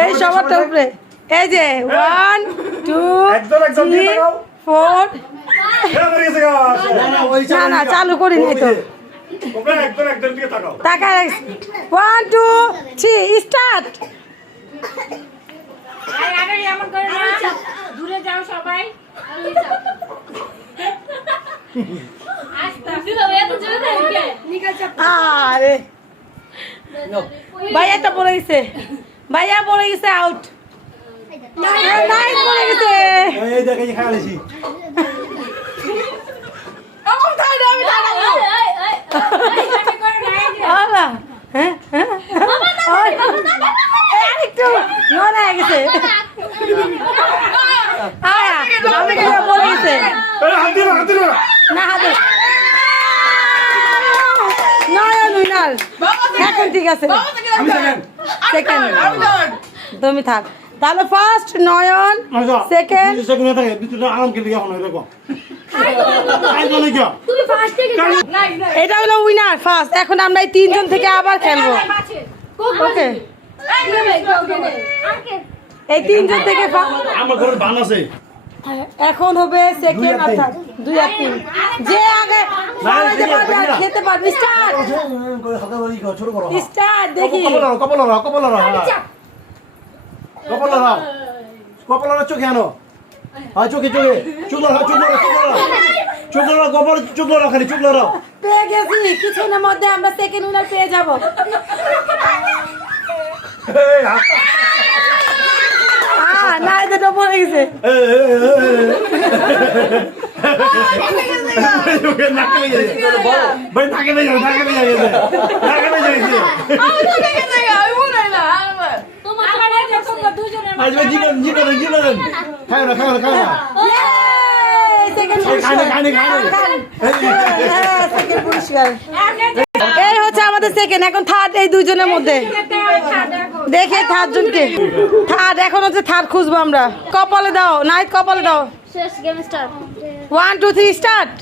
এই সবারটা উপরে এই যে 1 2 3 4 না না চালু করি নাই তো তাকায় 1 2 3 স্টার্ট দূরে যাও সবাই আরে ভাইয়া তো পড়ে গেছে ভাইয়া পড়ে গেছে আউট নাইস পড়ে গেছে এই দেখে খাইছি আমার তাই না আমি দাঁড়াবো আলা হ্যাঁ হ্যাঁ আরেকটু নড়ে গেছে আয়া আমি কি পড়ে গেছে না হাতে নয়ন উইনার এখন ঠিক আছে সেকেন্ড তুমি থাক তাহলে ফার্স্ট নয়ন সেকেন্ড থাকে ভিতরে আরাম খেলে এখন এরকম এটা হলো উইনার ফার্স্ট এখন আমরা এই তিনজন থেকে আবার খেলবো ওকে এই তিনজন থেকে আমার ঘরে বান আছে এখন হবে সেকেন্ড আর থার্ড 2 আর 3 যে আগে সরাইতে পারবে আর খেতে পারবে স্টার্ট ছোট করো স্টার্ট দেখি কপালরা চোখে আনো হ্যাঁ চোখে চুগলো খালি চুগলো পেয়ে গেছি কিছুক্ষণের মধ্যে আমরা সেকেন্ড উইনার পেয়ে যাব না এটা পড়ে গেছে এই হচ্ছে আমাদের সেকেন্ড এখন থার্ড এই দুইজনের মধ্যে দেখে থার্ড জনকে থার্ড এখন হচ্ছে থার্ড খুঁজবো আমরা কপালে দাও নাইট কপালে দাও 1 2 3 স্টার্ট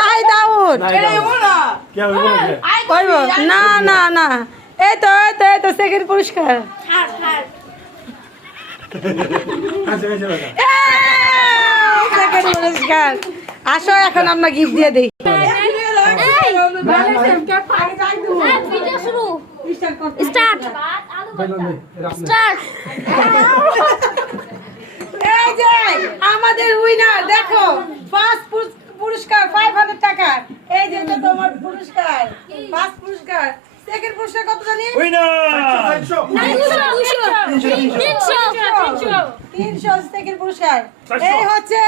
নাই দাউদ না না না এই তো সেকেন্ড পুরস্কার সেকেন্ড পুরস্কার আসো এখন আমরা গিফট দিয়ে দিই এই যে আমাদের উইনার দেখো ফার্স্ট পুরস্কার 500 টাকা এই যে এটা তোমার পুরস্কার ফার্স্ট পুরস্কার সেকেন্ড পুরস্কার কত জানি উইনার 300 সেকেন্ড পুরস্কার এই হচ্ছে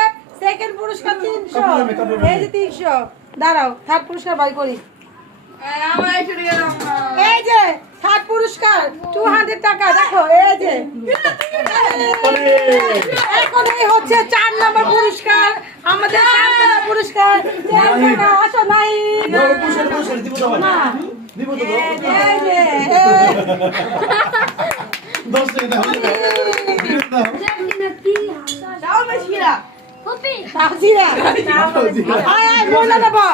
সেকেন্ড পুরস্কার 300 এই যে 300 দাঁড়াও থার্ড পুরস্কার বাই করি এই যে থার্ড পুরস্কার 200 টাকা দেখো এই যে এখন এই হচ্ছে 4 নম্বর পুরস্কার আমাদের সান্তনা পুরস্কার আসো নাই এই যে আয় আয় মোলা দেবো